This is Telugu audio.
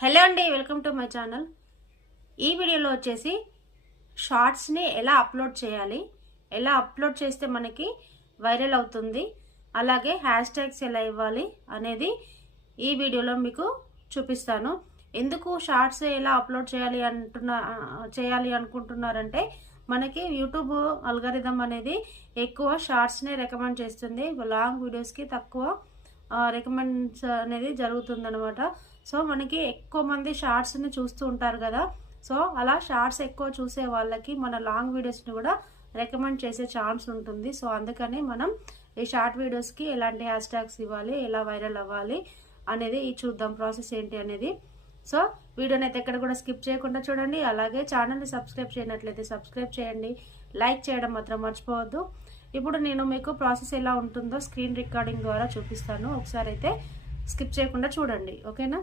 హలో అండి, వెల్కమ్ టు మై ఛానల్. ఈ వీడియోలో వచ్చేసి షార్ట్స్ని ఎలా అప్లోడ్ చేయాలి, ఎలా అప్లోడ్ చేస్తే మనకి వైరల్ అవుతుంది, అలాగే హ్యాష్ ట్యాగ్స్ ఎలా ఇవ్వాలి అనేది ఈ వీడియోలో మీకు చూపిస్తాను. ఎందుకు షార్ట్స్ ఎలా అప్లోడ్ చేయాలి అనుకుంటున్నారంటే మనకి యూట్యూబ్ అల్గారిథం అనేది ఎక్కువ షార్ట్స్నే రికమెండ్ చేస్తుంది. లాంగ్ వీడియోస్కి తక్కువ రికమెండ్స్ అనేది జరుగుతుందన్నమాట. సో మనకి ఎక్కువ మంది షార్ట్స్ని చూస్తూ ఉంటారు కదా. సో అలా షార్ట్స్ ఎక్కువ చూసే వాళ్ళకి మన లాంగ్ వీడియోస్ని కూడా రికమెండ్ చేసే ఛాన్స్ ఉంటుంది. సో అందుకని మనం ఈ షార్ట్ వీడియోస్కి ఎలాంటి హ్యాష్ ట్యాగ్స్ ఇవ్వాలి, ఎలా వైరల్ అవ్వాలి అనేది చూద్దాం, ప్రాసెస్ ఏంటి అనేది. సో వీడియోని అయితే ఎక్కడ కూడా స్కిప్ చేయకుండా చూడండి. అలాగే ఛానల్ని సబ్స్క్రైబ్ చేయనట్లయితే సబ్స్క్రైబ్ చేయండి, లైక్ చేయడం మాత్రం మర్చిపోవద్దు. ఇప్పుడు నేను మీకు ప్రాసెస్ ఎలా ఉంటుందో స్క్రీన్ రికార్డింగ్ ద్వారా చూపిస్తాను. ఒకసారి అయితే స్కిప్ చేయకుండా చూడండి, ఓకేనా.